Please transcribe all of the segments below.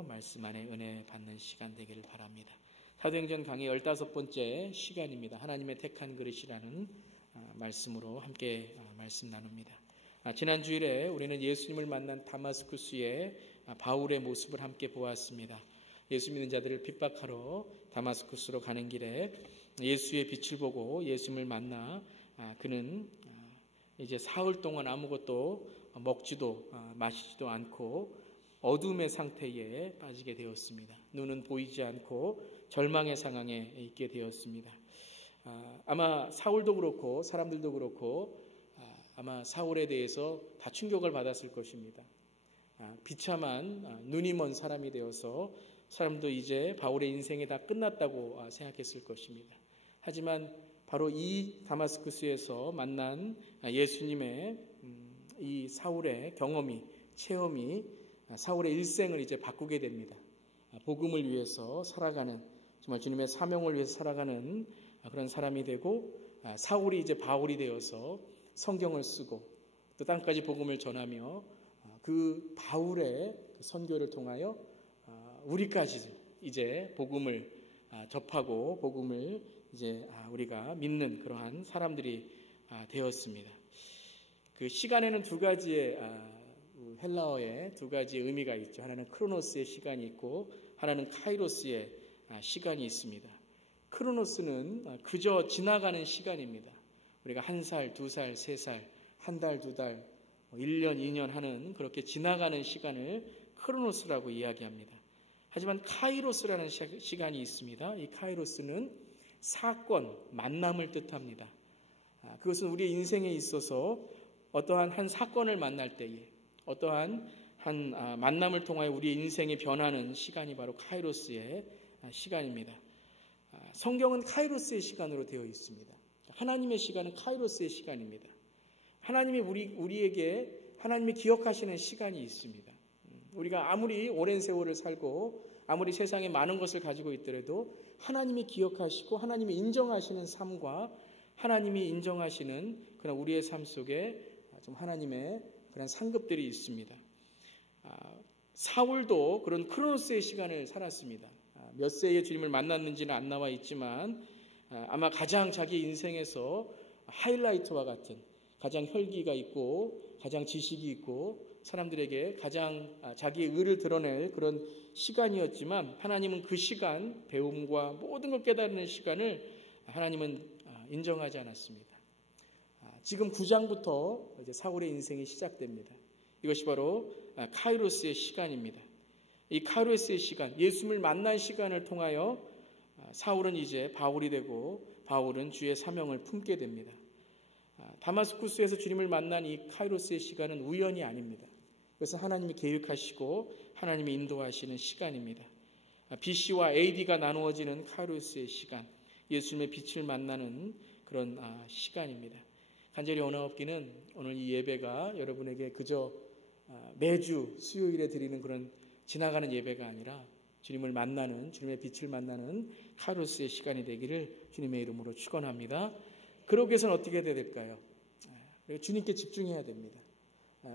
나누어 말씀 안에 은혜 받는 시간 되기를 바랍니다. 사도행전 강의 15번째 시간입니다. 하나님의 택한 그릇이라는 말씀으로 함께 말씀 나눕니다. 지난 주일에 우리는 예수님을 만난 다마스쿠스의 바울의 모습을 함께 보았습니다. 예수 믿는 자들을 핍박하러 다마스쿠스로 가는 길에 예수의 빛을 보고 예수님을 만나 그는 이제 사흘 동안 아무것도 먹지도 마시지도 않고 어둠의 상태에 빠지게 되었습니다. 눈은 보이지 않고 절망의 상황에 있게 되었습니다. 아마 사울도 그렇고 사람들도 그렇고 아마 사울에 대해서 다 충격을 받았을 것입니다. 비참한 눈이 먼 사람이 되어서 사람도 이제 바울의 인생이 다 끝났다고 생각했을 것입니다. 하지만 바로 이 다마스쿠스에서 만난 예수님의 이 사울의 경험이, 체험이 사울의 일생을 이제 바꾸게 됩니다. 복음을 위해서 살아가는, 정말 주님의 사명을 위해서 살아가는 그런 사람이 되고, 사울이 이제 바울이 되어서 성경을 쓰고 또 땅까지 복음을 전하며 그 바울의 선교를 통하여 우리까지 이제 복음을 접하고 복음을 이제 우리가 믿는 그러한 사람들이 되었습니다. 그 시간에는 두 가지의 헬라어에 두 가지의 의미가 있죠. 하나는 크로노스의 시간이 있고 하나는 카이로스의 시간이 있습니다. 크로노스는 그저 지나가는 시간입니다. 우리가 1살, 2살, 3살, 1달, 2달, 1년, 2년 하는 그렇게 지나가는 시간을 크로노스라고 이야기합니다. 하지만 카이로스라는 시간이 있습니다. 이 카이로스는 사건, 만남을 뜻합니다. 그것은 우리의 인생에 있어서 어떠한 한 사건을 만날 때에 어떠한 한 만남을 통하여 우리의 인생이 변하는 시간이 바로 카이로스의 시간입니다. 성경은 카이로스의 시간으로 되어 있습니다. 하나님의 시간은 카이로스의 시간입니다. 하나님이 우리에게 하나님이 기억하시는 시간이 있습니다. 우리가 아무리 오랜 세월을 살고 아무리 세상에 많은 것을 가지고 있더라도 하나님이 기억하시고 하나님이 인정하시는 삶과 하나님이 인정하시는 그런 우리의 삶 속에 좀 하나님의 그런 상급들이 있습니다. 사울도 그런 크로노스의 시간을 살았습니다. 몇 세에 주님을 만났는지는 안 나와 있지만 아마 가장 자기 인생에서 하이라이트와 같은 가장 혈기가 있고 가장 지식이 있고 사람들에게 가장 자기의 의를 드러낼 그런 시간이었지만 하나님은 그 시간, 배움과 모든 걸 깨달는 시간을 하나님은 인정하지 않았습니다. 지금 9장부터 이제 사울의 인생이 시작됩니다. 이것이 바로 카이로스의 시간입니다. 이 카이로스의 시간, 예수님을 만난 시간을 통하여 사울은 이제 바울이 되고 바울은 주의 사명을 품게 됩니다. 다마스쿠스에서 주님을 만난 이 카이로스의 시간은 우연이 아닙니다. 그것은 하나님이 계획하시고 하나님이 인도하시는 시간입니다. BC와 AD가 나누어지는 카이로스의 시간, 예수님의 빛을 만나는 그런 시간입니다. 간절히 원하옵기는 오늘 이 예배가 여러분에게 그저 매주 수요일에 드리는 그런 지나가는 예배가 아니라 주님을 만나는, 주님의 빛을 만나는 카이로스의 시간이 되기를 주님의 이름으로 축원합니다. 그러기 위해서는 어떻게 해야 될까요? 주님께 집중해야 됩니다.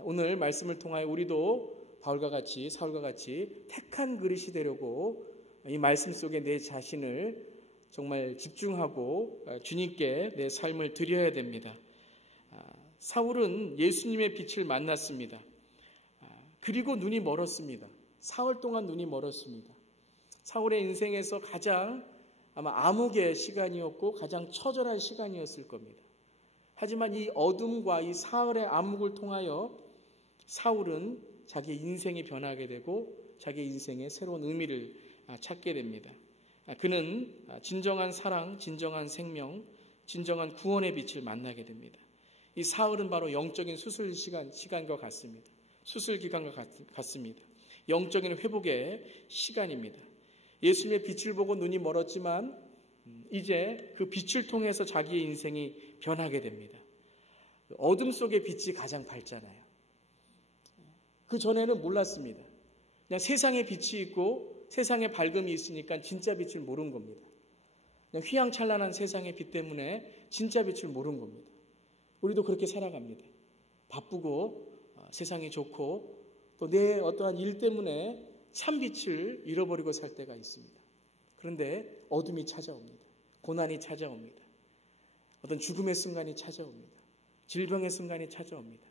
오늘 말씀을 통하여 우리도 바울과 같이 사울과 같이 택한 그릇이 되려고 이 말씀 속에 내 자신을 정말 집중하고 주님께 내 삶을 드려야 됩니다. 사울은 예수님의 빛을 만났습니다. 그리고 눈이 멀었습니다. 사흘 동안 눈이 멀었습니다. 사울의 인생에서 가장 아마 암흑의 시간이었고 가장 처절한 시간이었을 겁니다. 하지만 이 어둠과 이 사흘의 암흑을 통하여 사울은 자기의 인생이 변하게 되고 자기의 인생의 새로운 의미를 찾게 됩니다. 그는 진정한 사랑, 진정한 생명, 진정한 구원의 빛을 만나게 됩니다. 이 사흘은 바로 영적인 수술 시간과 같습니다. 수술 기간과 같습니다. 영적인 회복의 시간입니다. 예수님의 빛을 보고 눈이 멀었지만 이제 그 빛을 통해서 자기의 인생이 변하게 됩니다. 어둠 속의 빛이 가장 밝잖아요. 그 전에는 몰랐습니다. 그냥 세상에 빛이 있고 세상에 밝음이 있으니까 진짜 빛을 모르는 겁니다. 그냥 휘황찬란한 세상의 빛 때문에 진짜 빛을 모르는 겁니다. 우리도 그렇게 살아갑니다. 바쁘고 세상이 좋고 또 내 어떠한 일 때문에 참빛을 잃어버리고 살 때가 있습니다. 그런데 어둠이 찾아옵니다. 고난이 찾아옵니다. 어떤 죽음의 순간이 찾아옵니다. 질병의 순간이 찾아옵니다.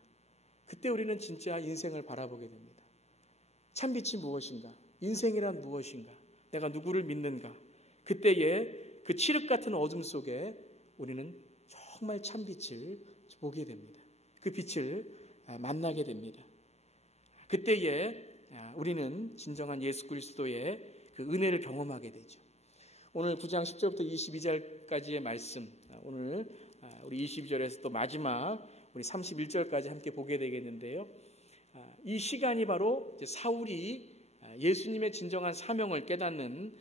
그때 우리는 진짜 인생을 바라보게 됩니다. 참빛이 무엇인가? 인생이란 무엇인가? 내가 누구를 믿는가? 그때의 그 칠흑 같은 어둠 속에 우리는 정말 참빛을 보게 됩니다. 그 빛을 만나게 됩니다. 그때에 우리는 진정한 예수 그리스도의 그 은혜를 경험하게 되죠. 오늘 9장 10절부터 22절까지의 말씀, 오늘 우리 22절에서 또 마지막 우리 31절까지 함께 보게 되겠는데요. 이 시간이 바로 사울이 예수님의 진정한 사명을 깨닫는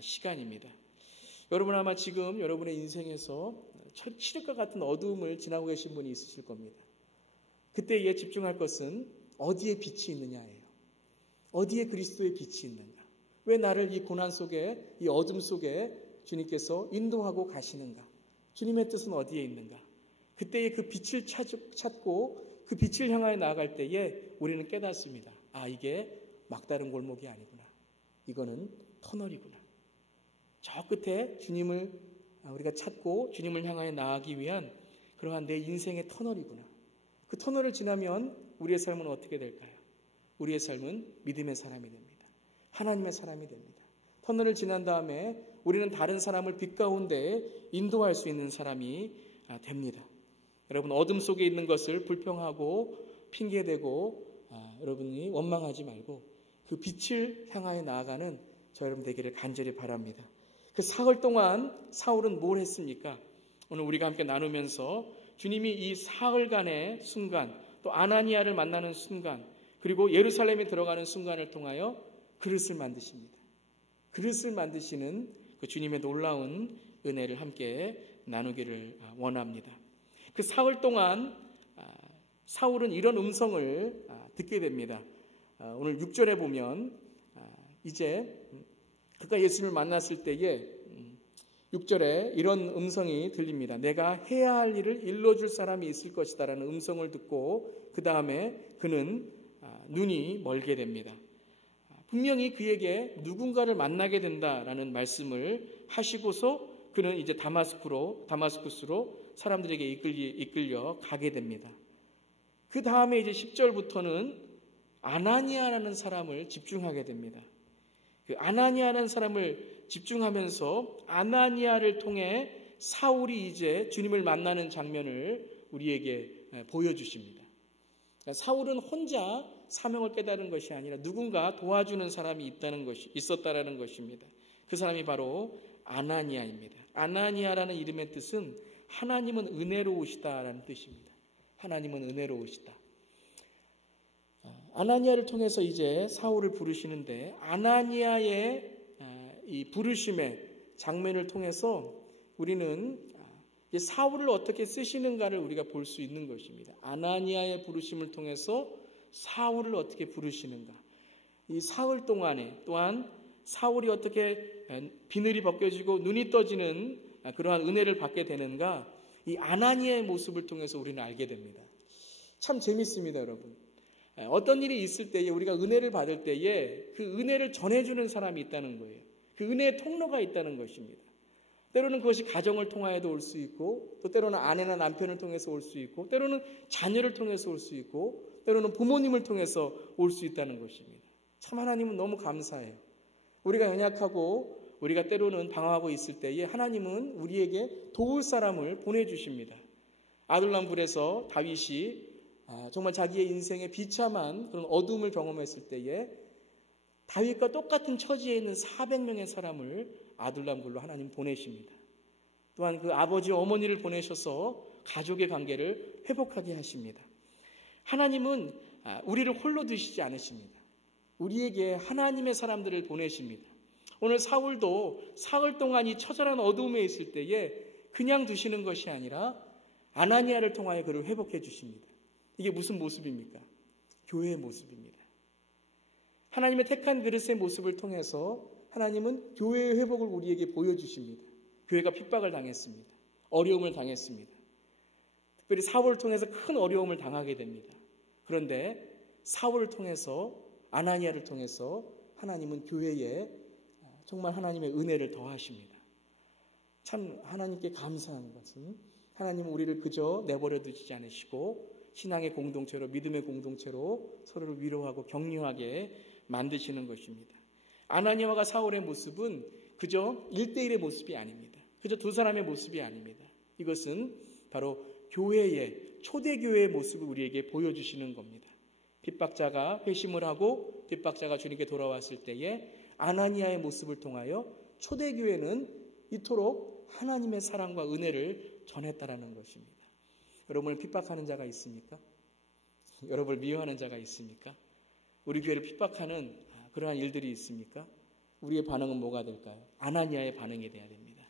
시간입니다. 여러분 아마 지금 여러분의 인생에서 칠흑과 같은 어두움을 지나고 계신 분이 있으실 겁니다. 그때에 집중할 것은 어디에 빛이 있느냐예요. 어디에 그리스도의 빛이 있는가? 왜 나를 이 고난 속에, 이 어둠 속에 주님께서 인도하고 가시는가? 주님의 뜻은 어디에 있는가? 그때에 그 빛을 찾고 그 빛을 향하여 나아갈 때에 우리는 깨닫습니다. 이게 막다른 골목이 아니구나. 이거는 터널이구나. 저 끝에 주님을 우리가 찾고 주님을 향하여 나아가기 위한 그러한 내 인생의 터널이구나. 그 터널을 지나면 우리의 삶은 어떻게 될까요? 우리의 삶은 믿음의 사람이 됩니다. 하나님의 사람이 됩니다. 터널을 지난 다음에 우리는 다른 사람을 빛 가운데 인도할 수 있는 사람이 됩니다. 여러분 어둠 속에 있는 것을 불평하고 핑계대고 여러분이 원망하지 말고 그 빛을 향하여 나아가는 저 여러분 되기를 간절히 바랍니다. 그 사흘 동안 사울은 뭘 했습니까? 오늘 우리가 함께 나누면서 주님이 이 사흘간의 순간, 또 아나니아를 만나는 순간, 그리고 예루살렘에 들어가는 순간을 통하여 그릇을 만드십니다. 그릇을 만드시는 그 주님의 놀라운 은혜를 함께 나누기를 원합니다. 그 사흘 동안 사울은 이런 음성을 듣게 됩니다. 오늘 6절에 보면 이제 그가 예수님을 만났을 때에 6절에 이런 음성이 들립니다. 내가 해야 할 일을 일러줄 사람이 있을 것이다 라는 음성을 듣고 그 다음에 그는 눈이 멀게 됩니다. 분명히 그에게 누군가를 만나게 된다라는 말씀을 하시고서 그는 이제 다마스쿠스로 사람들에게 이끌려 가게 됩니다. 그 다음에 이제 10절부터는 아나니아라는 사람을 집중하게 됩니다. 그 아나니아라는 사람을 집중하면서 아나니아를 통해 사울이 이제 주님을 만나는 장면을 우리에게 보여주십니다. 그러니까 사울은 혼자 사명을 깨달은 것이 아니라 누군가 도와주는 사람이 있었다라는 것입니다. 그 사람이 바로 아나니아입니다. 아나니아라는 이름의 뜻은 하나님은 은혜로우시다라는 뜻입니다. 하나님은 은혜로우시다. 아나니아를 통해서 이제 사울을 부르시는데 아나니아의 이 부르심의 장면을 통해서 우리는 사울을 어떻게 쓰시는가를 우리가 볼 수 있는 것입니다. 아나니아의 부르심을 통해서 사울을 어떻게 부르시는가. 이 사흘 동안에 또한 사울이 어떻게 비늘이 벗겨지고 눈이 떠지는 그러한 은혜를 받게 되는가. 이 아나니아의 모습을 통해서 우리는 알게 됩니다. 참 재밌습니다, 여러분. 어떤 일이 있을 때에 우리가 은혜를 받을 때에 그 은혜를 전해주는 사람이 있다는 거예요. 그 은혜의 통로가 있다는 것입니다. 때로는 그것이 가정을 통하여도 올 수 있고 또 때로는 아내나 남편을 통해서 올 수 있고 때로는 자녀를 통해서 올 수 있고 때로는 부모님을 통해서 올 수 있다는 것입니다. 참 하나님은 너무 감사해요. 우리가 연약하고 우리가 때로는 방황하고 있을 때에 하나님은 우리에게 도울 사람을 보내주십니다. 아둘람굴에서 다윗이 정말 자기의 인생에 비참한 그런 어둠을 경험했을 때에 다윗과 똑같은 처지에 있는 400명의 사람을 아둘람굴로 하나님 보내십니다. 또한 그 아버지 어머니를 보내셔서 가족의 관계를 회복하게 하십니다. 하나님은 우리를 홀로 두시지 않으십니다. 우리에게 하나님의 사람들을 보내십니다. 오늘 사울도 사흘 동안 이 처절한 어두움에 있을 때에 그냥 두시는 것이 아니라 아나니아를 통하여 그를 회복해 주십니다. 이게 무슨 모습입니까? 교회의 모습입니다. 하나님의 택한 그릇의 모습을 통해서 하나님은 교회의 회복을 우리에게 보여주십니다. 교회가 핍박을 당했습니다. 어려움을 당했습니다. 특별히 사울을 통해서 큰 어려움을 당하게 됩니다. 그런데 사울을 통해서 아나니아를 통해서 하나님은 교회에 정말 하나님의 은혜를 더하십니다. 참 하나님께 감사한 것은 하나님은 우리를 그저 내버려 두시지 않으시고 신앙의 공동체로, 믿음의 공동체로 서로를 위로하고 격려하게 만드시는 것입니다. 아나니아와 사울의 모습은 그저 1대1의 모습이 아닙니다. 그저 두 사람의 모습이 아닙니다. 이것은 바로 교회의, 초대교회의 모습을 우리에게 보여주시는 겁니다. 핍박자가 회심을 하고 핍박자가 주님께 돌아왔을 때에 아나니아의 모습을 통하여 초대교회는 이토록 하나님의 사랑과 은혜를 전했다라는 것입니다. 여러분을 핍박하는 자가 있습니까? 여러분을 미워하는 자가 있습니까? 우리 교회를 핍박하는 그러한 일들이 있습니까? 우리의 반응은 뭐가 될까요? 아나니아의 반응이 돼야 됩니다.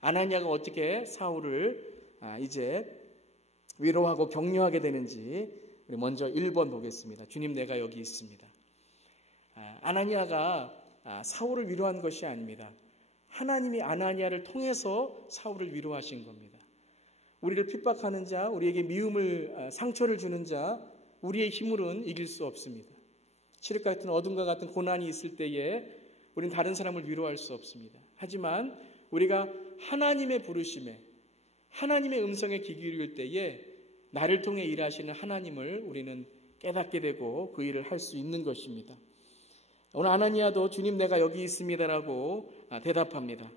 아나니아가 어떻게 사울을 이제 위로하고 격려하게 되는지 우리 먼저 1번 보겠습니다. 주님, 내가 여기 있습니다. 아나니아가 사울을 위로한 것이 아닙니다. 하나님이 아나니아를 통해서 사울을 위로하신 겁니다. 우리를 핍박하는 자, 우리에게 미움을, 상처를 주는 자, 우리의 힘으로는 이길 수 없습니다. 칠흑 같은 어둠과 같은 고난이 있을 때에 우리는 다른 사람을 위로할 수 없습니다. 하지만 우리가 하나님의 부르심에, 하나님의 음성에 귀 기울일 때에 나를 통해 일하시는 하나님을 우리는 깨닫게 되고 그 일을 할 수 있는 것입니다. 오늘 아나니아도 주님, 내가 여기 있습니다라고 대답합니다.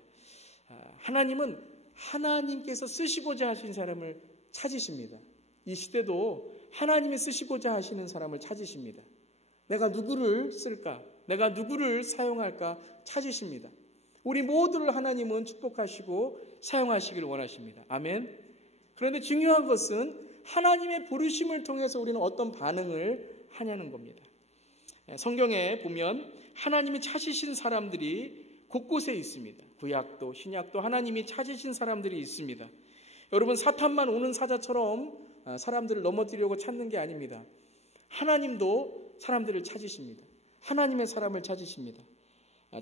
하나님은 하나님께서 쓰시고자 하신 사람을 찾으십니다. 이 시대도 하나님이 쓰시고자 하시는 사람을 찾으십니다. 내가 누구를 쓸까? 내가 누구를 사용할까? 찾으십니다. 우리 모두를 하나님은 축복하시고 사용하시길 원하십니다. 아멘. 그런데 중요한 것은 하나님의 부르심을 통해서 우리는 어떤 반응을 하냐는 겁니다. 성경에 보면 하나님이 찾으신 사람들이 곳곳에 있습니다. 구약도 신약도 하나님이 찾으신 사람들이 있습니다. 여러분, 사탄만 오는 사자처럼 사람들을 넘어뜨리려고 찾는 게 아닙니다. 하나님도 사람들을 찾으십니다. 하나님의 사람을 찾으십니다.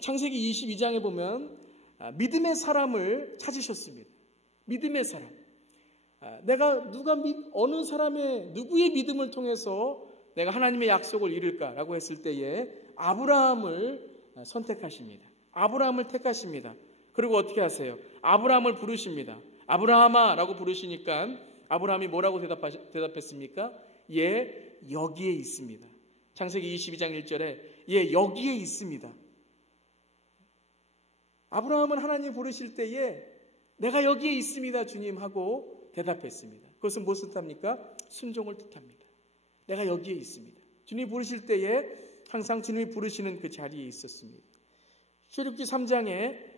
창세기 22장에 보면 믿음의 사람을 찾으셨습니다. 믿음의 사람. 내가 어느 사람의 누구의 믿음을 통해서 내가 하나님의 약속을 이룰까라고 했을 때에 아브라함을 선택하십니다. 아브라함을 택하십니다. 그리고 어떻게 하세요? 아브라함을 부르십니다. 아브라함아 라고 부르시니까 아브라함이 뭐라고 대답했습니까? 예, 여기에 있습니다. 창세기 22장 1절에 예, 여기에 있습니다. 아브라함은 하나님 부르실 때에 내가 여기에 있습니다 주님 하고 대답했습니다. 그것은 무엇을 뜻합니까? 순종을 뜻합니다. 내가 여기에 있습니다. 주님 부르실 때에 항상 주님이 부르시는 그 자리에 있었습니다. 출애굽기 3장에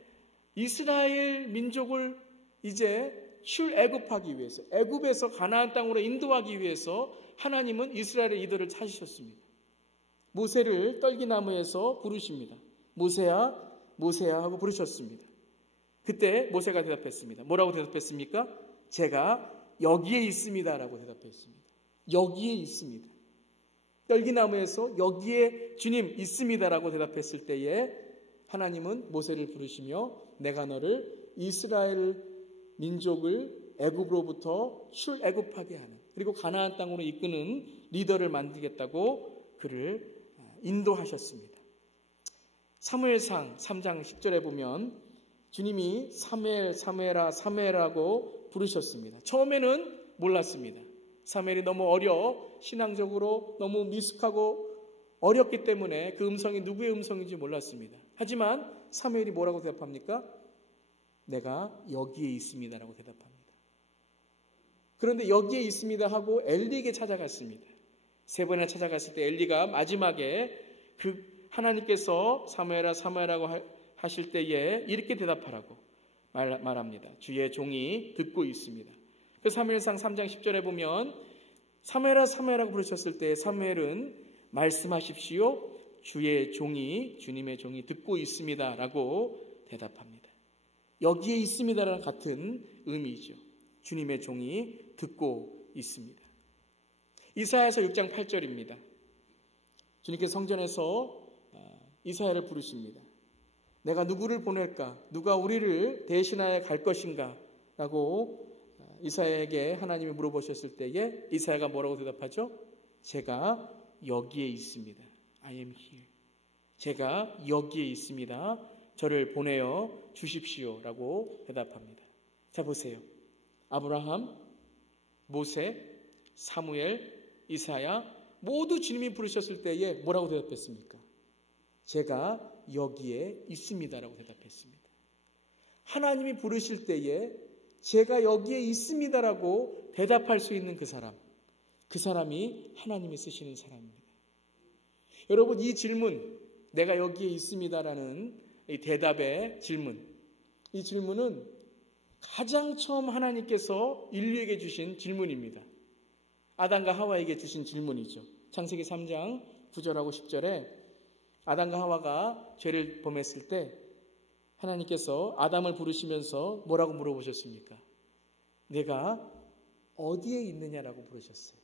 이스라엘 민족을 이제 출애굽하기 위해서, 애굽에서 가나안 땅으로 인도하기 위해서 하나님은 이스라엘의 리더를 찾으셨습니다. 모세를 떨기나무에서 부르십니다. 모세야, 모세야 하고 부르셨습니다. 그때 모세가 대답했습니다. 뭐라고 대답했습니까? 제가 여기에 있습니다 라고 대답했습니다. 여기에 있습니다. 떨기나무에서 여기에 주님 있습니다 라고 대답했을 때에 하나님은 모세를 부르시며 내가 너를 이스라엘 민족을 애굽으로부터 출애굽하게 하는, 그리고 가나안 땅으로 이끄는 리더를 만들겠다고 그를 인도하셨습니다. 사무엘상 3장 10절에 보면 주님이 사무엘, 사무엘아, 사무엘하고 부르셨습니다. 처음에는 몰랐습니다. 사무엘이 너무 신앙적으로 너무 미숙하고 어렵기 때문에 그 음성이 누구의 음성인지 몰랐습니다. 하지만 사무엘이 뭐라고 대답합니까? 내가 여기에 있습니다라고 대답합니다. 그런데 여기에 있습니다 하고 엘리에게 찾아갔습니다. 3번이나 찾아갔을 때 엘리가 마지막에 그 하나님께서 사무엘아 사무엘하고 하실 때에 이렇게 대답하라고 말합니다. 주의 종이 듣고 있습니다. 그 사무엘상 3장 10절에 보면 사무엘아 사무엘하고 부르셨을 때 사무엘은 말씀하십시오. 주의 종이, 주님의 종이 듣고 있습니다 라고 대답합니다. 여기에 있습니다라는 같은 의미죠. 주님의 종이 듣고 있습니다. 이사야서 6장 8절입니다. 주님께서 성전에서 이사야를 부르십니다. 내가 누구를 보낼까? 누가 우리를 대신하여 갈 것인가? 라고 이사야에게 하나님이 물어보셨을 때에 이사야가 뭐라고 대답하죠? 제가 여기에 있습니다. I am here. 제가 여기에 있습니다. 저를 보내어 주십시오. 라고 대답합니다. 자, 보세요. 아브라함, 모세, 사무엘, 이사야 모두 주님이 부르셨을 때에 뭐라고 대답했습니까? 제가 여기에 있습니다라고 대답했습니다. 하나님이 부르실 때에 제가 여기에 있습니다라고 대답할 수 있는 그 사람이 하나님이 쓰시는 사람입니다. 여러분, 이 질문, 내가 여기에 있습니다라는 이 대답의 질문, 이 질문은 가장 처음 하나님께서 인류에게 주신 질문입니다. 아담과 하와에게 주신 질문이죠. 창세기 3장 9절하고 10절에 아담과 하와가 죄를 범했을 때 하나님께서 아담을 부르시면서 뭐라고 물어보셨습니까? 내가 어디에 있느냐라고 부르셨어요.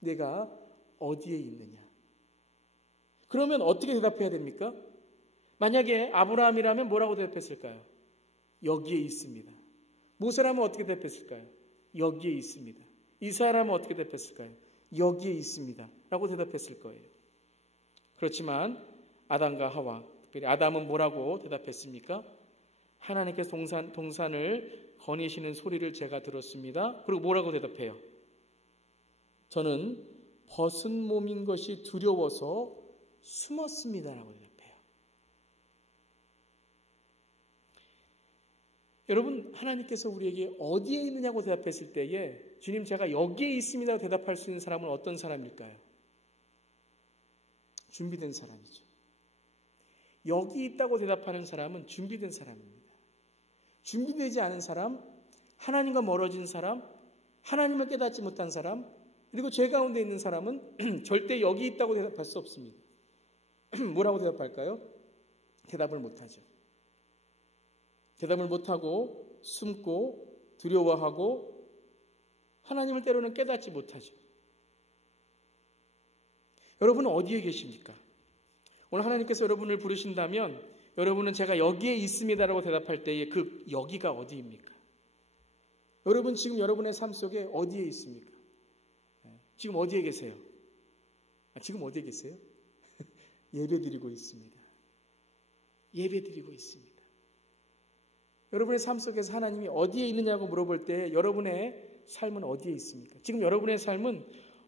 내가 어디에 있느냐. 그러면 어떻게 대답해야 됩니까? 만약에 아브라함이라면 뭐라고 대답했을까요? 여기에 있습니다. 모세라면 어떻게 대답했을까요? 여기에 있습니다. 이사야라면 어떻게 대답했을까요? 여기에 있습니다. 라고 대답했을 거예요. 그렇지만 아담과 하와, 특별히 아담은 뭐라고 대답했습니까? 하나님께서 동산을 거니시는 소리를 제가 들었습니다. 그리고 뭐라고 대답해요? 저는 벗은 몸인 것이 두려워서 숨었습니다라고 대답해요. 여러분, 하나님께서 우리에게 어디에 있느냐고 대답했을 때에 주님 제가 여기에 있습니다 대답할 수 있는 사람은 어떤 사람일까요? 준비된 사람이죠. 여기 있다고 대답하는 사람은 준비된 사람입니다. 준비되지 않은 사람, 하나님과 멀어진 사람, 하나님을 깨닫지 못한 사람, 그리고 죄 가운데 있는 사람은 절대 여기 있다고 대답할 수 없습니다. 뭐라고 대답할까요? 대답을 못하죠. 대답을 못하고 숨고 두려워하고 하나님을 때로는 깨닫지 못하죠. 여러분은 어디에 계십니까? 오늘 하나님께서 여러분을 부르신다면 여러분은 제가 여기에 있습니다라고 대답할 때에 그 여기가 어디입니까? 여러분 지금 여러분의 삶 속에 어디에 있습니까? 지금 어디에 계세요? 지금 어디에 계세요? 예배드리고 있습니다. 예배드리고 있습니다. 여러분의 삶 속에서 하나님이 어디에 있느냐고 물어볼 때 여러분의 삶은 어디에 있습니까? 지금 여러분의 삶은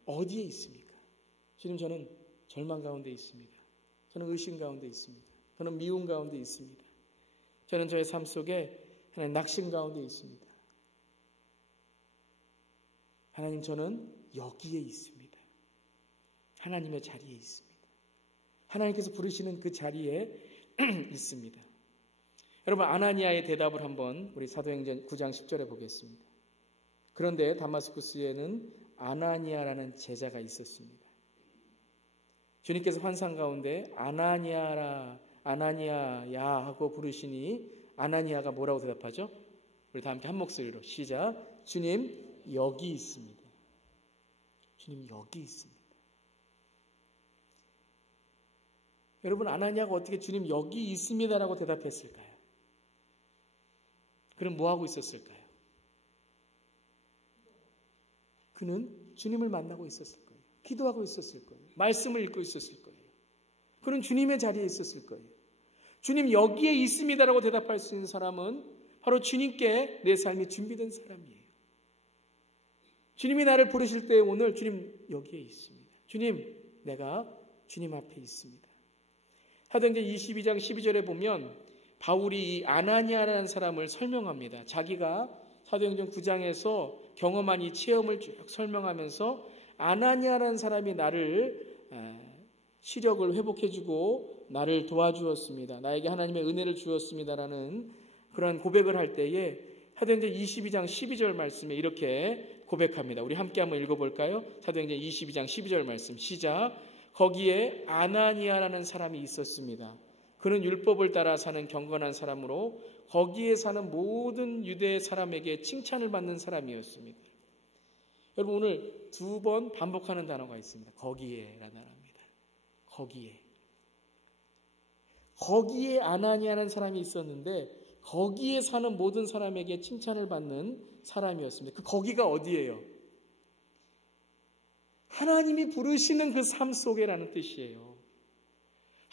어디에 있습니까? 주님, 저는 절망 가운데 있습니다. 저는 의심 가운데 있습니다. 저는 미움 가운데 있습니다. 저는 저의 삶 속에 하나님 낙심 가운데 있습니다. 하나님, 저는 여기에 있습니다. 하나님의 자리에 있습니다. 하나님께서 부르시는 그 자리에 있습니다. 여러분, 아나니아의 대답을 한번 우리 사도행전 9장 10절에 보겠습니다. 그런데 다마스쿠스에는 아나니아라는 제자가 있었습니다. 주님께서 환상 가운데 아나니아야 하고 부르시니 아나니아가 뭐라고 대답하죠? 우리 다 함께 한 목소리로 시작. 주님, 여기 있습니다. 주님, 여기 있습니다. 여러분, 아나니아가 어떻게 주님 여기 있습니다라고 대답했을까요? 그럼 뭐 하고 있었을까요? 그는 주님을 만나고 있었을 거예요. 기도하고 있었을 거예요. 말씀을 읽고 있었을 거예요. 그는 주님의 자리에 있었을 거예요. 주님 여기에 있습니다라고 대답할 수 있는 사람은 바로 주님께 내 삶이 준비된 사람이에요. 주님이 나를 부르실 때 오늘 주님 여기에 있습니다. 주님, 내가 주님 앞에 있습니다. 사도행전 22장 12절에 보면 바울이 이 아나니아라는 사람을 설명합니다. 자기가 사도행전 9장에서 경험한 이 체험을 쭉 설명하면서 아나니아라는 사람이 나를 시력을 회복해주고 나를 도와주었습니다. 나에게 하나님의 은혜를 주었습니다라는 그런 고백을 할 때에 사도행전 22장 12절 말씀에 이렇게 고백합니다. 우리 함께 한번 읽어볼까요? 사도행전 22장 12절 말씀 시작. 거기에 아나니아라는 사람이 있었습니다. 그는 율법을 따라 사는 경건한 사람으로 거기에 사는 모든 유대 사람에게 칭찬을 받는 사람이었습니다. 여러분, 오늘 2번 반복하는 단어가 있습니다. 거기에라는 단어입니다. 거기에 아나니아라는 사람이 있었는데 거기에 사는 모든 사람에게 칭찬을 받는 사람이었습니다. 그 거기가 어디예요? 하나님이 부르시는 그 삶 속에라는 뜻이에요.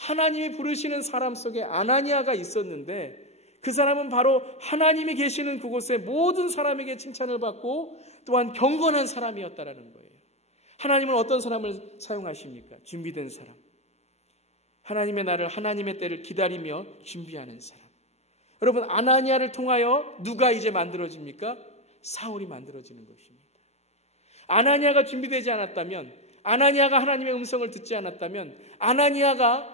하나님이 부르시는 사람 속에 아나니아가 있었는데 그 사람은 바로 하나님이 계시는 그곳에 모든 사람에게 칭찬을 받고 또한 경건한 사람이었다라는 거예요. 하나님은 어떤 사람을 사용하십니까? 준비된 사람. 하나님의 날을, 하나님의 때를 기다리며 준비하는 사람. 여러분, 아나니아를 통하여 누가 이제 만들어집니까? 사울이 만들어지는 것입니다. 아나니아가 준비되지 않았다면, 아나니아가 하나님의 음성을 듣지 않았다면, 아나니아가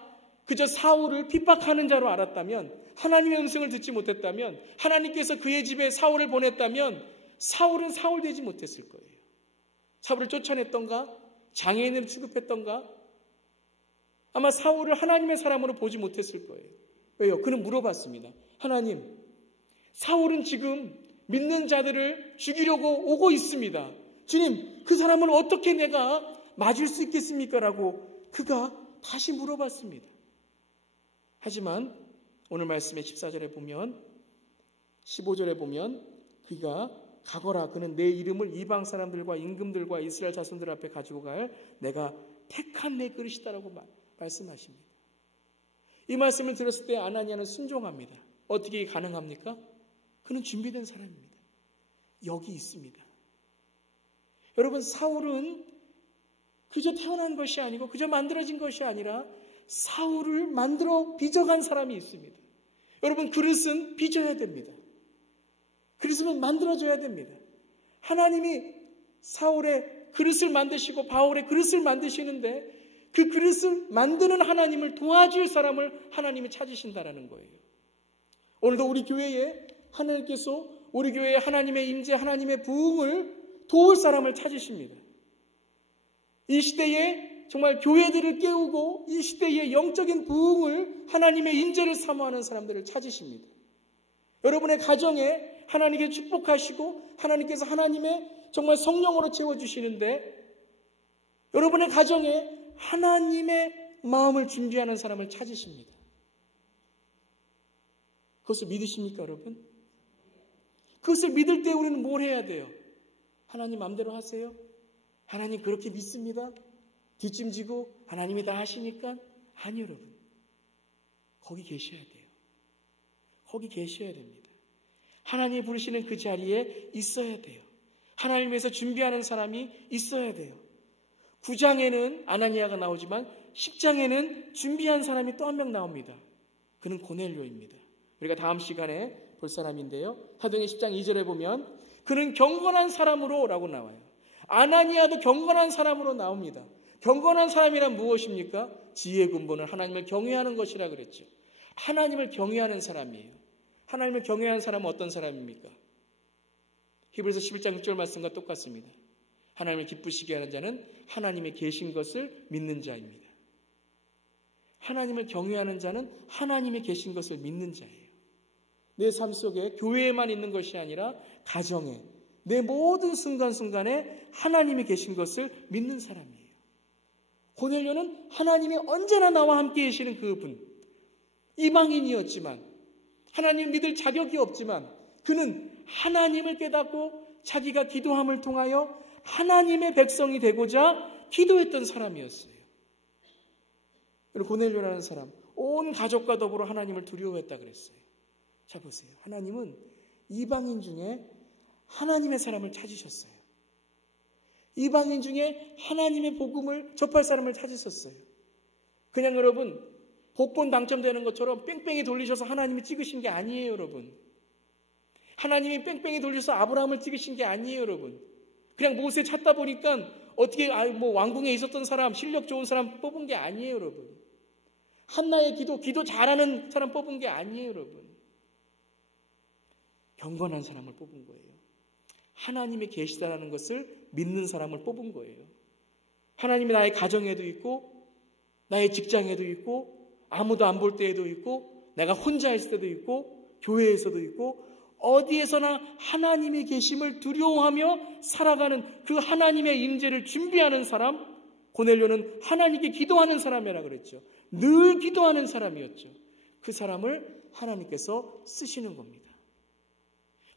그저 사울을 핍박하는 자로 알았다면, 하나님의 음성을 듣지 못했다면, 하나님께서 그의 집에 사울을 보냈다면 사울은 사울 되지 못했을 거예요. 사울을 쫓아냈던가? 장애인을 취급했던가? 아마 사울을 하나님의 사람으로 보지 못했을 거예요. 왜요? 그는 물어봤습니다. 하나님, 사울은 지금 믿는 자들을 죽이려고 오고 있습니다. 주님, 그 사람을 어떻게 내가 맞을 수 있겠습니까? 라고 그가 다시 물어봤습니다. 하지만 오늘 말씀의 14절에 보면, 15절에 보면 그가 가거라. 그는 내 이름을 이방 사람들과 임금들과 이스라엘 자손들 앞에 가지고 갈 내가 택한 내 그릇이다라고 말씀하십니다. 이 말씀을 들었을 때 아나니아는 순종합니다. 어떻게 가능합니까? 그는 준비된 사람입니다. 여기 있습니다. 여러분, 사울은 그저 태어난 것이 아니고 그저 만들어진 것이 아니라 사울을 만들어 빚어간 사람이 있습니다. 여러분, 그릇은 빚어야 됩니다. 그릇은 만들어줘야 됩니다. 하나님이 사울의 그릇을 만드시고 바울의 그릇을 만드시는데 그 그릇을 만드는 하나님을 도와줄 사람을 하나님이 찾으신다라는 거예요. 오늘도 우리 교회에 하나님께서 우리 교회에 하나님의 임재, 하나님의 부흥을 도울 사람을 찾으십니다. 이 시대에 정말 교회들을 깨우고 이 시대의 영적인 부흥을 하나님의 임재를 사모하는 사람들을 찾으십니다. 여러분의 가정에 하나님께 축복하시고 하나님께서 하나님의 정말 성령으로 채워주시는데 여러분의 가정에 하나님의 마음을 준비하는 사람을 찾으십니다. 그것을 믿으십니까, 여러분? 그것을 믿을 때 우리는 뭘 해야 돼요? 하나님 마음대로 하세요? 하나님 그렇게 믿습니다? 뒷짐지고 하나님이 다 하시니까? 아니, 여러분. 거기 계셔야 돼요. 거기 계셔야 됩니다. 하나님이 부르시는 그 자리에 있어야 돼요. 하나님을 위해서 준비하는 사람이 있어야 돼요. 9장에는 아나니아가 나오지만 10장에는 준비한 사람이 또 한 명 나옵니다. 그는 고넬료입니다. 우리가 다음 시간에 볼 사람인데요. 사도행전 10장 2절에 보면 그는 경건한 사람으로 라고 나와요. 아나니아도 경건한 사람으로 나옵니다. 경건한 사람이란 무엇입니까? 지혜의 근본은 하나님을 경외하는 것이라 그랬죠. 하나님을 경외하는 사람이에요. 하나님을 경외하는 사람은 어떤 사람입니까? 히브리서 11장 6절 말씀과 똑같습니다. 하나님을 기쁘시게 하는 자는 하나님이 계신 것을 믿는 자입니다. 하나님을 경외하는 자는 하나님이 계신 것을 믿는 자예요. 내 삶 속에 교회에만 있는 것이 아니라 가정에, 내 모든 순간순간에 하나님이 계신 것을 믿는 사람이에요. 고넬료는 하나님이 언제나 나와 함께 계시는 그분, 이방인이었지만 하나님을 믿을 자격이 없지만 그는 하나님을 깨닫고 자기가 기도함을 통하여 하나님의 백성이 되고자 기도했던 사람이었어요. 그리고 고넬료라는 사람, 온 가족과 더불어 하나님을 두려워했다 그랬어요. 자, 보세요. 하나님은 이방인 중에 하나님의 사람을 찾으셨어요. 이방인 중에 하나님의 복음을 접할 사람을 찾으셨어요. 그냥 여러분 복권 당첨되는 것처럼 뺑뺑이 돌리셔서 하나님이 찍으신 게 아니에요, 여러분. 하나님이 뺑뺑이 돌려서 아브라함을 찍으신 게 아니에요, 여러분. 그냥 모세 찾다 보니까 어떻게 왕궁에 있었던 사람, 실력 좋은 사람 뽑은 게 아니에요, 여러분. 한나의 기도 잘하는 사람 뽑은 게 아니에요, 여러분. 경건한 사람을 뽑은 거예요. 하나님이 계시다라는 것을 믿는 사람을 뽑은 거예요. 하나님이 나의 가정에도 있고 나의 직장에도 있고 아무도 안 볼 때에도 있고 내가 혼자 있을 때도 있고 교회에서도 있고 어디에서나 하나님이 계심을 두려워하며 살아가는 그 하나님의 임재를 준비하는 사람, 고넬료는 하나님께 기도하는 사람이라 그랬죠. 늘 기도하는 사람이었죠. 그 사람을 하나님께서 쓰시는 겁니다.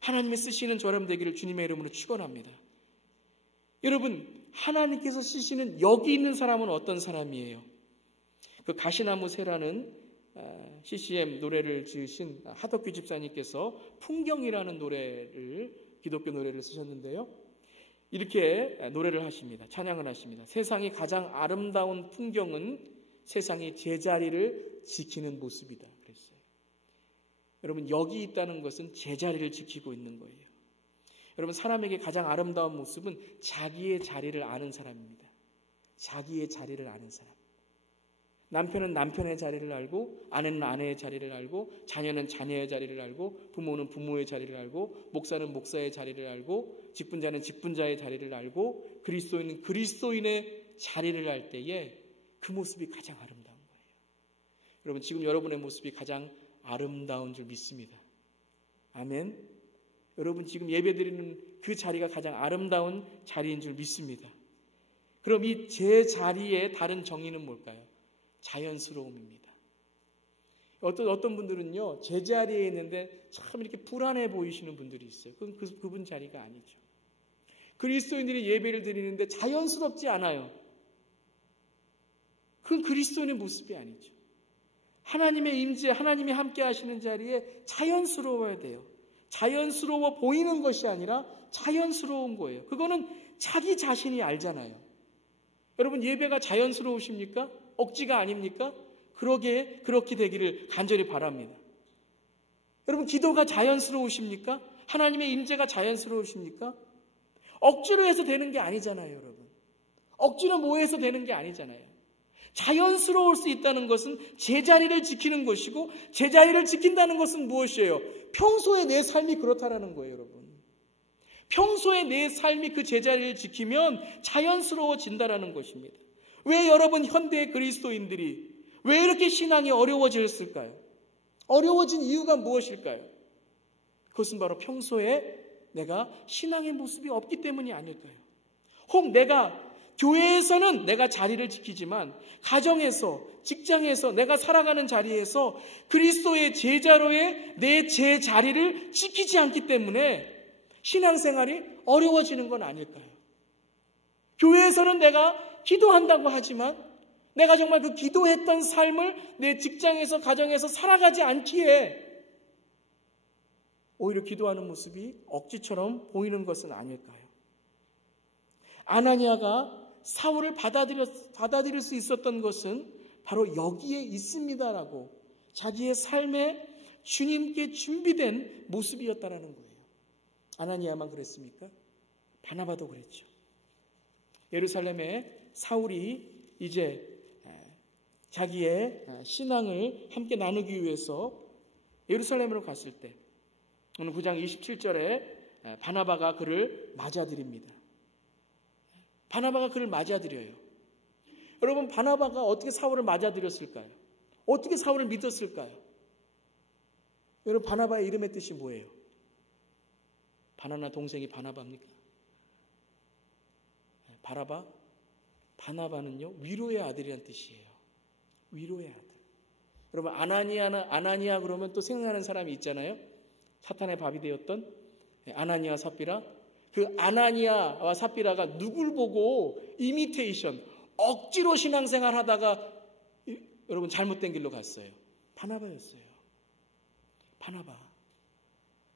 하나님이 쓰시는 저 여러분 되기를 주님의 이름으로 축원합니다. 여러분, 하나님께서 쓰시는 여기 있는 사람은 어떤 사람이에요? 그 가시나무 새라는 CCM 노래를 지으신 하덕규 집사님께서 풍경이라는 노래를, 기독교 노래를 쓰셨는데요. 이렇게 노래를 하십니다. 찬양을 하십니다. 세상이 가장 아름다운 풍경은 세상이 제자리를 지키는 모습이다 그랬어요. 여러분, 여기 있다는 것은 제자리를 지키고 있는 거예요. 여러분, 사람에게 가장 아름다운 모습은 자기의 자리를 아는 사람입니다. 자기의 자리를 아는 사람. 남편은 남편의 자리를 알고, 아내는 아내의 자리를 알고, 자녀는 자녀의 자리를 알고, 부모는 부모의 자리를 알고, 목사는 목사의 자리를 알고, 직분자는 직분자의 자리를 알고, 그리스도인은 그리스도인의 자리를 알 때에 그 모습이 가장 아름다운 거예요. 여러분, 지금 여러분의 모습이 가장 아름다운 줄 믿습니다. 아멘. 여러분, 지금 예배드리는 그 자리가 가장 아름다운 자리인 줄 믿습니다. 그럼 이 제 자리의 다른 정의는 뭘까요? 자연스러움입니다. 어떤 분들은요, 제자리에 있는데 참 이렇게 불안해 보이시는 분들이 있어요. 그건 그분 자리가 아니죠. 그리스도인들이 예배를 드리는데 자연스럽지 않아요. 그건 그리스도인의 모습이 아니죠. 하나님의 임재, 하나님이 함께 하시는 자리에 자연스러워야 돼요. 자연스러워 보이는 것이 아니라 자연스러운 거예요. 그거는 자기 자신이 알잖아요. 여러분, 예배가 자연스러우십니까? 억지가 아닙니까? 그렇게 되기를 간절히 바랍니다. 여러분, 기도가 자연스러우십니까? 하나님의 임재가 자연스러우십니까? 억지로 해서 되는 게 아니잖아요, 여러분. 억지로 모여서 되는 게 아니잖아요. 자연스러울 수 있다는 것은 제자리를 지키는 것이고, 제자리를 지킨다는 것은 무엇이에요? 평소에 내 삶이 그렇다라는 거예요, 여러분. 평소에 내 삶이 그 제자리를 지키면 자연스러워진다라는 것입니다. 왜 여러분 현대의 그리스도인들이 왜 이렇게 신앙이 어려워졌을까요? 어려워진 이유가 무엇일까요? 그것은 바로 평소에 내가 신앙의 모습이 없기 때문이 아닐까요? 혹 내가 교회에서는 내가 자리를 지키지만 가정에서, 직장에서, 내가 살아가는 자리에서 그리스도의 제자로의 내 제자리를 지키지 않기 때문에 신앙생활이 어려워지는 건 아닐까요? 교회에서는 내가 기도한다고 하지만 내가 정말 그 기도했던 삶을 내 직장에서, 가정에서 살아가지 않기에 오히려 기도하는 모습이 억지처럼 보이는 것은 아닐까요? 아나니아가 사울을 받아들일 수 있었던 것은 바로 여기에 있습니다라고 자기의 삶에 주님께 준비된 모습이었다라는 거예요. 아나니아만 그랬습니까? 바나바도 그랬죠. 예루살렘에 사울이 이제 자기의 신앙을 함께 나누기 위해서 예루살렘으로 갔을 때 오늘 9장 27절에 바나바가 그를 맞아들입니다. 바나바가 그를 맞아들여요. 여러분, 바나바가 어떻게 사울을 맞아들였을까요? 어떻게 사울을 믿었을까요? 여러분, 바나바의 이름의 뜻이 뭐예요? 바나나 동생이 바나바입니까? 바나바? 바나바는요, 위로의 아들이란 뜻이에요. 위로의 아들. 여러분, 아나니아 그러면 또 생각나는 사람이 있잖아요. 사탄의 밥이 되었던 아나니아 삽비라. 그 아나니아와 삽비라가 누굴 보고 이미테이션, 억지로 신앙생활 하다가 여러분 잘못된 길로 갔어요. 바나바였어요.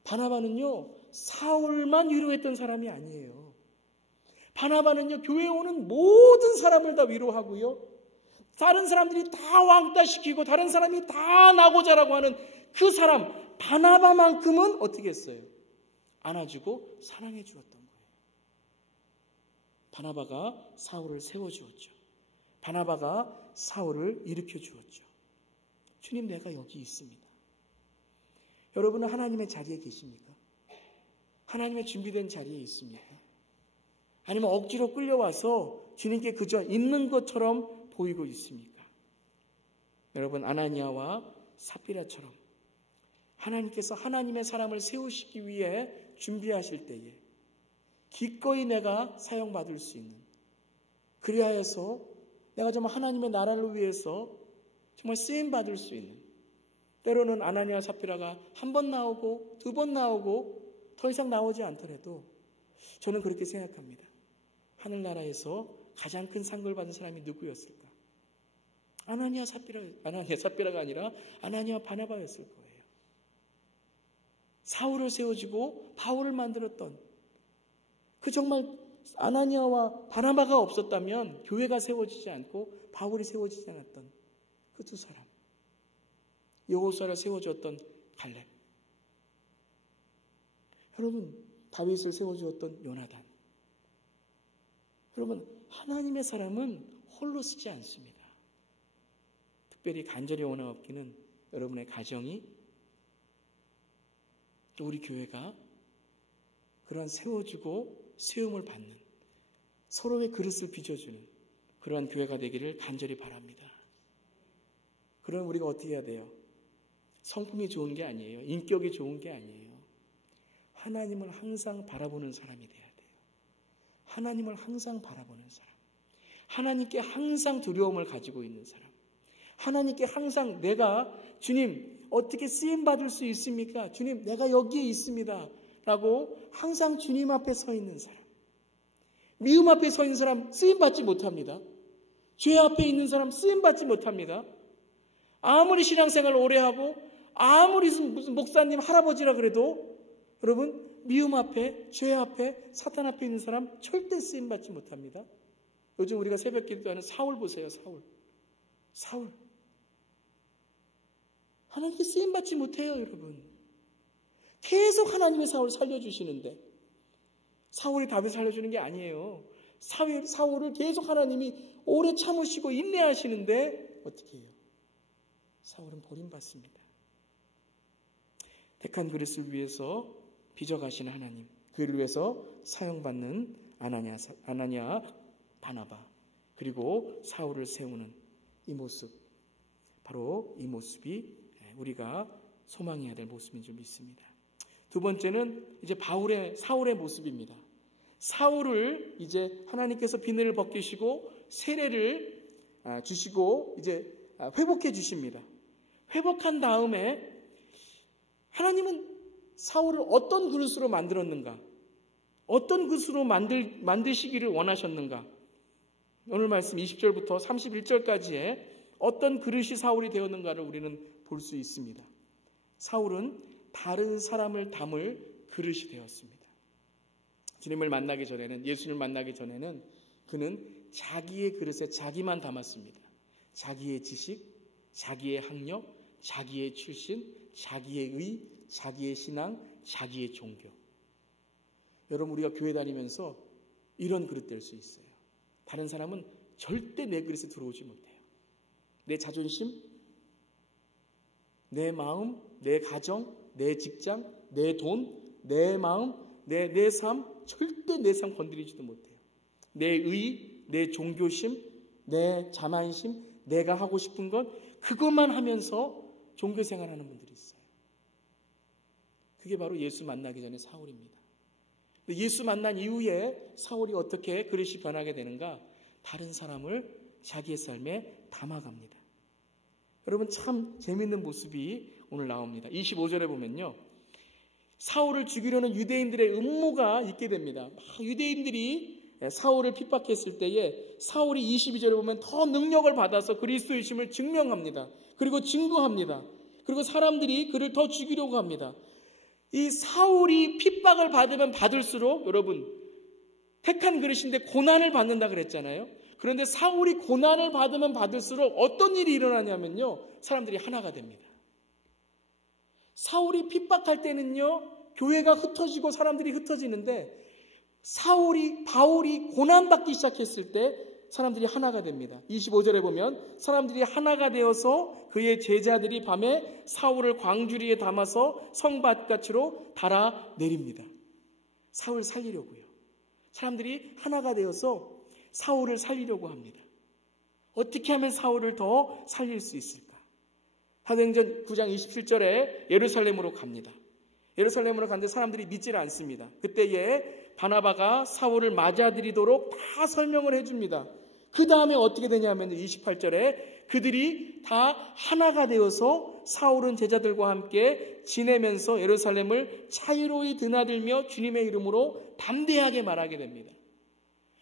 바나바는요, 사울만 위로했던 사람이 아니에요. 바나바는요, 교회에 오는 모든 사람을 다 위로하고요, 다른 사람들이 다 왕따시키고 다른 사람이 다 나고자라고 하는 그 사람 바나바만큼은 어떻게 했어요? 안아주고 사랑해 주었던 거예요. 바나바가 사울을 세워주었죠. 바나바가 사울을 일으켜 주었죠. 주님, 내가 여기 있습니다. 여러분은 하나님의 자리에 계십니까? 하나님의 준비된 자리에 있습니까? 아니면 억지로 끌려와서 주님께 그저 있는 것처럼 보이고 있습니까? 여러분, 아나니아와 삽비라처럼 하나님께서 하나님의 사람을 세우시기 위해 준비하실 때에 기꺼이 내가 사용받을 수 있는, 그리하여서 내가 정말 하나님의 나라를 위해서 정말 쓰임받을 수 있는, 때로는 아나니아 삽비라가 한 번 나오고 두 번 나오고 더 이상 나오지 않더라도 저는 그렇게 생각합니다. 하늘나라에서 가장 큰 상을 받은 사람이 누구였을까? 아나니아 삽비라가 아니라 아나니아 바나바였을 거예요. 사울을 세워주고 바울을 만들었던 그 정말 아나니아와 바나바가 없었다면 교회가 세워지지 않고 바울이 세워지지 않았던 그 두 사람. 여호수아를 세워주었던 갈렙. 여러분, 다윗을 세워주었던 요나단. 여러분, 하나님의 사람은 홀로 쓰지 않습니다. 특별히 간절히 원하옵기는 여러분의 가정이 또 우리 교회가 그러한 세워주고 세움을 받는 서로의 그릇을 빚어주는 그러한 교회가 되기를 간절히 바랍니다. 그럼 우리가 어떻게 해야 돼요? 성품이 좋은 게 아니에요. 인격이 좋은 게 아니에요. 하나님을 항상 바라보는 사람이 돼야 돼요. 하나님을 항상 바라보는 사람. 하나님께 항상 두려움을 가지고 있는 사람. 하나님께 항상 내가 주님 어떻게 쓰임받을 수 있습니까? 주님 내가 여기에 있습니다. 라고 항상 주님 앞에 서 있는 사람. 미움 앞에 서 있는 사람 쓰임받지 못합니다. 죄 앞에 있는 사람 쓰임받지 못합니다. 아무리 신앙생활을 오래 하고 아무리 무슨 목사님 할아버지라 그래도 여러분 미움 앞에 죄 앞에 사탄 앞에 있는 사람 절대 쓰임받지 못합니다. 요즘 우리가 새벽 기도하는 사울 보세요. 사울 하나님께 쓰임받지 못해요. 여러분 계속 하나님의 사울을 살려주시는데 사울이 다윗을 살려주는 게 아니에요. 사울을 계속 하나님이 오래 참으시고 인내하시는데 어떻게 해요? 사울은 버림받습니다. 택한 그릇을 위해서 빚어가시는 하나님, 그를 위해서 사용받는 아나니아 바나바, 그리고 사울을 세우는 이 모습, 바로 이 모습이 우리가 소망해야 될 모습인 줄 믿습니다. 두 번째는 이제 사울의 모습입니다. 사울을 이제 하나님께서 비늘을 벗기시고 세례를 주시고 이제 회복해 주십니다. 회복한 다음에 하나님은 사울을 어떤 그릇으로 만들었는가? 어떤 그릇으로 만드시기를 원하셨는가? 오늘 말씀 20절부터 31절까지의 어떤 그릇이 사울이 되었는가를 우리는 볼 수 있습니다. 사울은 다른 사람을 담을 그릇이 되었습니다. 주님을 만나기 전에는, 예수님을 만나기 전에는 그는 자기의 그릇에 자기만 담았습니다. 자기의 지식, 자기의 학력, 자기의 출신, 자기의 의, 자기의 신앙, 자기의 종교. 여러분 우리가 교회 다니면서 이런 그릇 될 수 있어요. 다른 사람은 절대 내 그릇에 들어오지 못해요. 내 자존심, 내 마음, 내 가정, 내 직장, 내 돈, 내 마음, 내 삶, 절대 내 삶 건드리지도 못해요. 내 의, 내 종교심, 내 자만심, 내가 하고 싶은 것 그것만 하면서 종교생활하는 분들이 있어요. 그게 바로 예수 만나기 전에 사울입니다. 예수 만난 이후에 사울이 어떻게 그릇이 변하게 되는가? 다른 사람을 자기의 삶에 담아갑니다. 여러분 참 재미있는 모습이 오늘 나옵니다. 25절에 보면요. 사울을 죽이려는 유대인들의 음모가 있게 됩니다. 유대인들이 사울을 핍박했을 때에 사울이 22절에 보면 더 능력을 받아서 그리스도이심을 증명합니다. 그리고 증거합니다. 그리고 사람들이 그를 더 죽이려고 합니다. 이 사울이 핍박을 받으면 받을수록 여러분 택한 그릇인데 고난을 받는다 그랬잖아요. 그런데 사울이 고난을 받으면 받을수록 어떤 일이 일어나냐면요. 사람들이 하나가 됩니다. 사울이 핍박할 때는요. 교회가 흩어지고 사람들이 흩어지는데 바울이 고난받기 시작했을 때 사람들이 하나가 됩니다. 25절에 보면 사람들이 하나가 되어서 그의 제자들이 밤에 사울을 광주리에 담아서 성밭같이로 달아 내립니다. 사울 살리려고요. 사람들이 하나가 되어서 사울을 살리려고 합니다. 어떻게 하면 사울을 더 살릴 수 있을까? 사도행전 9장 27절에 예루살렘으로 갑니다. 예루살렘으로 갔는데 사람들이 믿지를 않습니다. 그때에 바나바가 사울을 맞아들이도록 다 설명을 해줍니다. 그 다음에 어떻게 되냐면 28절에 그들이 다 하나가 되어서 사울은 제자들과 함께 지내면서 예루살렘을 자유로이 드나들며 주님의 이름으로 담대하게 말하게 됩니다.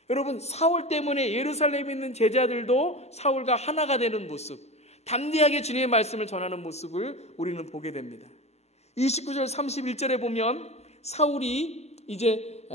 여러분, 사울 때문에 예루살렘에 있는 제자들도 사울과 하나가 되는 모습, 담대하게 주님의 말씀을 전하는 모습을 우리는 보게 됩니다. 29절 31절에 보면 사울이 이제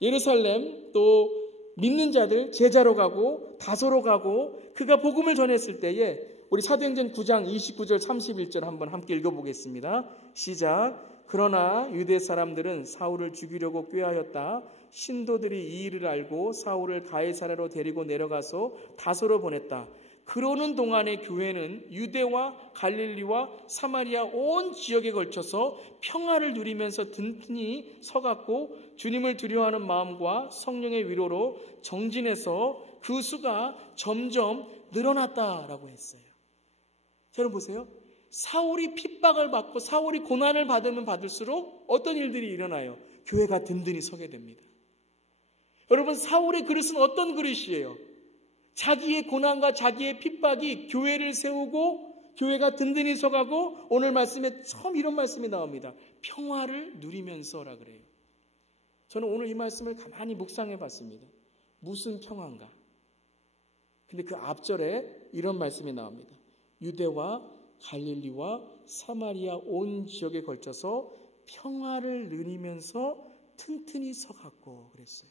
예루살렘 또 믿는 자들 제자로 가고 다소로 가고 그가 복음을 전했을 때에 우리 사도행전 9장 29절 31절 한번 함께 읽어보겠습니다. 시작. 그러나 유대 사람들은 사울을 죽이려고 꾀하였다. 신도들이 이 일을 알고 사울을 가이사랴로 데리고 내려가서 다소로 보냈다. 그러는 동안에 교회는 유대와 갈릴리와 사마리아 온 지역에 걸쳐서 평화를 누리면서 든든히 서갔고 주님을 두려워하는 마음과 성령의 위로로 정진해서 그 수가 점점 늘어났다라고 했어요. 여러분 보세요. 사울이 핍박을 받고 사울이 고난을 받으면 받을수록 어떤 일들이 일어나요? 교회가 든든히 서게 됩니다. 여러분, 사울의 그릇은 어떤 그릇이에요? 자기의 고난과 자기의 핍박이 교회를 세우고 교회가 든든히 서가고 오늘 말씀에 처음 이런 말씀이 나옵니다. 평화를 누리면서라 그래요. 저는 오늘 이 말씀을 가만히 묵상해 봤습니다. 무슨 평화인가? 근데 그 앞절에 이런 말씀이 나옵니다. 유대와 갈릴리와 사마리아 온 지역에 걸쳐서 평화를 누리면서 튼튼히 서갔고 그랬어요.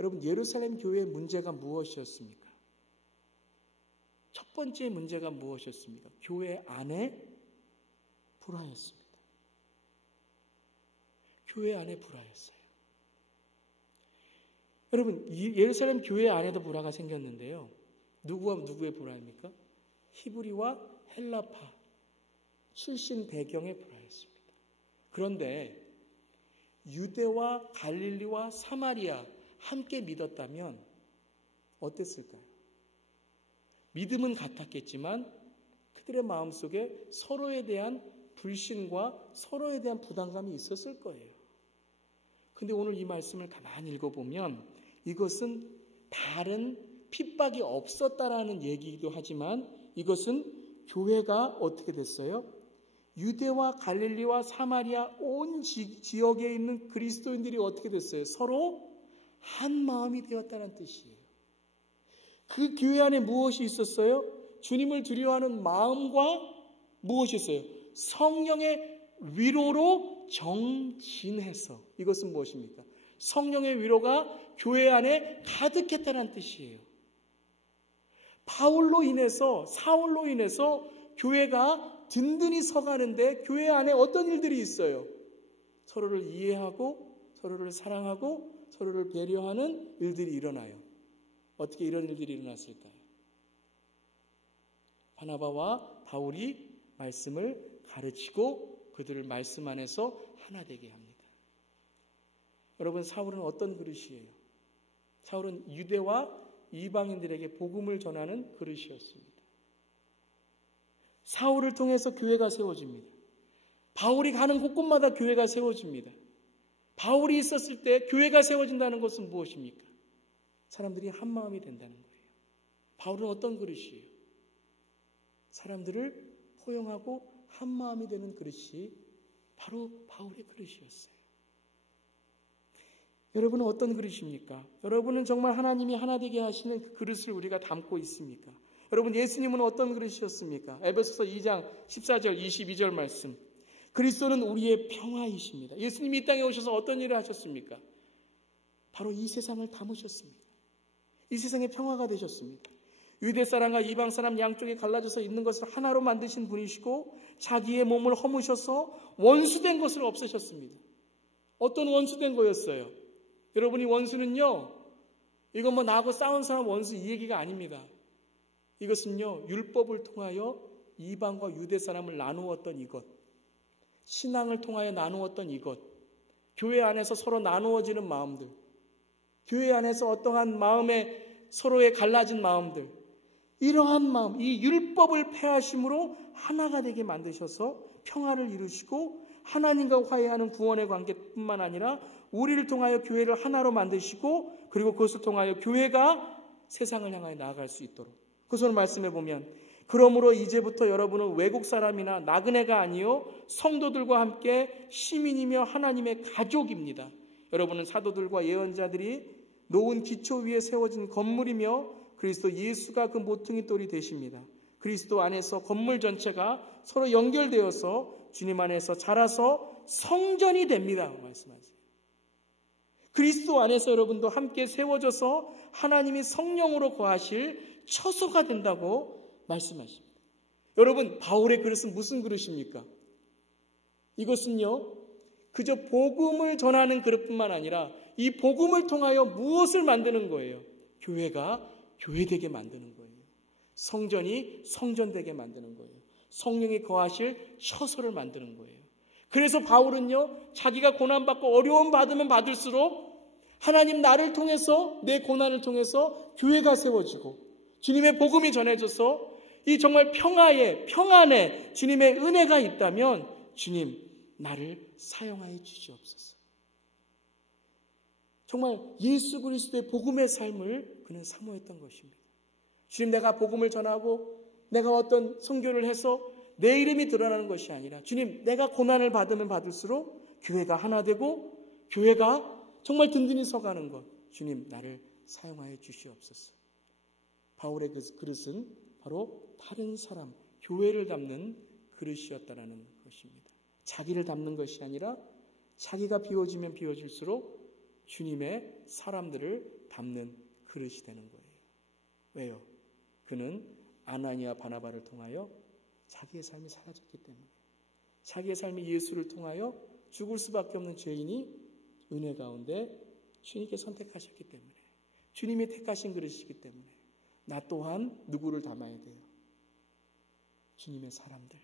여러분, 예루살렘 교회의 문제가 무엇이었습니까? 첫 번째 문제가 무엇이었습니까? 교회 안에 불화였습니다. 교회 안에 불화였어요. 여러분, 예루살렘 교회 안에도 불화가 생겼는데요. 누구와 누구의 불화입니까? 히브리와 헬라파 출신 배경의 불화였습니다. 그런데 유대와 갈릴리와 사마리아 함께 믿었다면 어땠을까요? 믿음은 같았겠지만 그들의 마음속에 서로에 대한 불신과 서로에 대한 부담감이 있었을 거예요. 근데 오늘 이 말씀을 가만히 읽어보면 이것은 다른 핍박이 없었다라는 얘기이기도 하지만 이것은 교회가 어떻게 됐어요? 유대와 갈릴리와 사마리아 온 지역에 있는 그리스도인들이 어떻게 됐어요? 서로 한 마음이 되었다는 뜻이에요. 그 교회 안에 무엇이 있었어요? 주님을 두려워하는 마음과 무엇이 있어요? 성령의 위로로 정진해서. 이것은 무엇입니까? 성령의 위로가 교회 안에 가득했다는 뜻이에요. 바울로 인해서, 사울로 인해서 교회가 든든히 서가는데 교회 안에 어떤 일들이 있어요? 서로를 이해하고 서로를 사랑하고 서로를 배려하는 일들이 일어나요. 어떻게 이런 일들이 일어났을까요? 바나바와 바울이 말씀을 가르치고 그들을 말씀 안에서 하나 되게 합니다. 여러분, 사울은 어떤 그릇이에요? 사울은 유대와 이방인들에게 복음을 전하는 그릇이었습니다. 사울을 통해서 교회가 세워집니다. 바울이 가는 곳곳마다 교회가 세워집니다. 바울이 있었을 때 교회가 세워진다는 것은 무엇입니까? 사람들이 한 마음이 된다는 거예요. 바울은 어떤 그릇이에요? 사람들을 포용하고 한 마음이 되는 그릇이 바로 바울의 그릇이었어요. 여러분은 어떤 그릇입니까? 여러분은 정말 하나님이 하나 되게 하시는 그 그릇을 우리가 담고 있습니까? 여러분, 예수님은 어떤 그릇이었습니까? 에베소서 2장 14절 22절 말씀. 그리스도는 우리의 평화이십니다. 예수님이 이 땅에 오셔서 어떤 일을 하셨습니까? 바로 이 세상을 담으셨습니다. 이 세상의 평화가 되셨습니다. 유대 사람과 이방 사람 양쪽에 갈라져서 있는 것을 하나로 만드신 분이시고 자기의 몸을 허무셔서 원수된 것을 없애셨습니다. 어떤 원수된 거였어요? 여러분이 원수는요, 이건 뭐 나하고 싸운 사람 원수 이 얘기가 아닙니다. 이것은요, 율법을 통하여 이방과 유대 사람을 나누었던 이것, 신앙을 통하여 나누었던 이것, 교회 안에서 서로 나누어지는 마음들, 교회 안에서 어떠한 마음에 서로의 갈라진 마음들, 이러한 마음, 이 율법을 폐하심으로 하나가 되게 만드셔서 평화를 이루시고 하나님과 화해하는 구원의 관계뿐만 아니라 우리를 통하여 교회를 하나로 만드시고 그리고 그것을 통하여 교회가 세상을 향하여 나아갈 수 있도록. 그것을 말씀해 보면 그러므로 이제부터 여러분은 외국 사람이나 나그네가 아니요 성도들과 함께 시민이며 하나님의 가족입니다. 여러분은 사도들과 예언자들이 놓은 기초 위에 세워진 건물이며 그리스도 예수가 그 모퉁이 돌이 되십니다. 그리스도 안에서 건물 전체가 서로 연결되어서 주님 안에서 자라서 성전이 됩니다. 말씀하세요. 그리스도 안에서 여러분도 함께 세워져서 하나님이 성령으로 거하실 처소가 된다고 말씀하십니다. 여러분, 바울의 그릇은 무슨 그릇입니까? 이것은요, 그저 복음을 전하는 그릇뿐만 아니라 이 복음을 통하여 무엇을 만드는 거예요? 교회가 교회되게 만드는 거예요. 성전이 성전되게 만드는 거예요. 성령이 거하실 처소를 만드는 거예요. 그래서 바울은요, 자기가 고난받고 어려움 받으면 받을수록 하나님 나를 통해서, 내 고난을 통해서 교회가 세워지고 주님의 복음이 전해져서 이 정말 평안에 주님의 은혜가 있다면 주님, 나를 사용하여 주시옵소서. 정말 예수 그리스도의 복음의 삶을 그는 사모했던 것입니다. 주님, 내가 복음을 전하고 내가 어떤 선교를 해서 내 이름이 드러나는 것이 아니라 주님, 내가 고난을 받으면 받을수록 교회가 하나 되고 교회가 정말 든든히 서가는 것, 주님, 나를 사용하여 주시옵소서. 바울의 그 그릇은 바로 다른 사람, 교회를 담는 그릇이었다라는 것입니다. 자기를 담는 것이 아니라 자기가 비워지면 비워질수록 주님의 사람들을 담는 그릇이 되는 거예요. 왜요? 그는 아나니아 바나바를 통하여 자기의 삶이 사라졌기 때문에, 자기의 삶이 예수를 통하여 죽을 수밖에 없는 죄인이 은혜 가운데 주님께 선택하셨기 때문에, 주님이 택하신 그릇이기 때문에 나 또한 누구를 담아야 돼요? 주님의 사람들,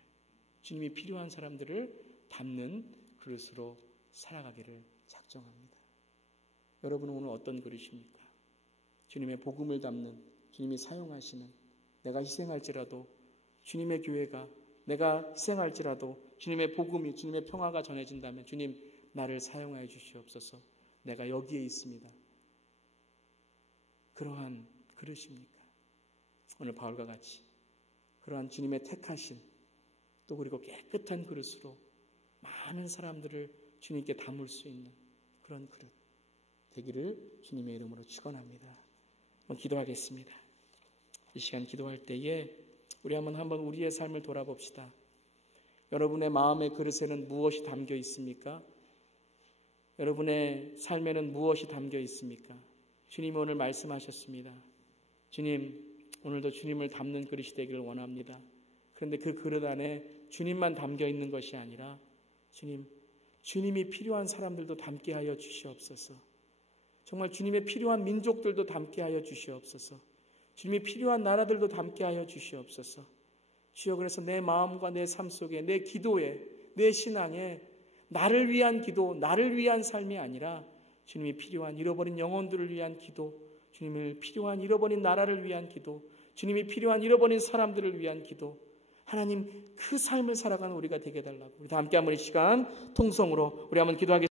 주님이 필요한 사람들을 담는 그릇으로 살아가기를 작정합니다. 여러분은 오늘 어떤 그릇입니까? 주님의 복음을 담는, 주님이 사용하시는, 내가 희생할지라도 주님의 교회가, 내가 희생할지라도 주님의 복음이, 주님의 평화가 전해진다면 주님, 나를 사용하여 주시옵소서. 내가 여기에 있습니다. 그러한 그릇입니까? 오늘 바울과 같이 그러한 주님의 택하신, 또 그리고 깨끗한 그릇으로 많은 사람들을 주님께 담을 수 있는 그런 그릇 되기를 주님의 이름으로 축원합니다. 한번 기도하겠습니다. 이 시간 기도할 때에 우리 한번 우리의 삶을 돌아봅시다. 여러분의 마음의 그릇에는 무엇이 담겨 있습니까? 여러분의 삶에는 무엇이 담겨 있습니까? 주님이 오늘 말씀하셨습니다. 주님, 오늘도 주님을 담는 그릇이 되기를 원합니다. 그런데 그 그릇 안에 주님만 담겨 있는 것이 아니라 주님, 주님이 필요한 사람들도 담게 하여 주시옵소서. 정말 주님의 필요한 민족들도 담게 하여 주시옵소서. 주님이 필요한 나라들도 담게 하여 주시옵소서. 주여, 그래서 내 마음과 내 삶 속에, 내 기도에, 내 신앙에 나를 위한 기도, 나를 위한 삶이 아니라 주님이 필요한 잃어버린 영혼들을 위한 기도, 주님을 필요한 잃어버린 나라를 위한 기도, 주님이 필요한 잃어버린 사람들을 위한 기도, 하나님 그 삶을 살아가는 우리가 되게 해달라고. 우리 다 함께 한번 이 시간 통성으로 우리 한번 기도하겠습니다.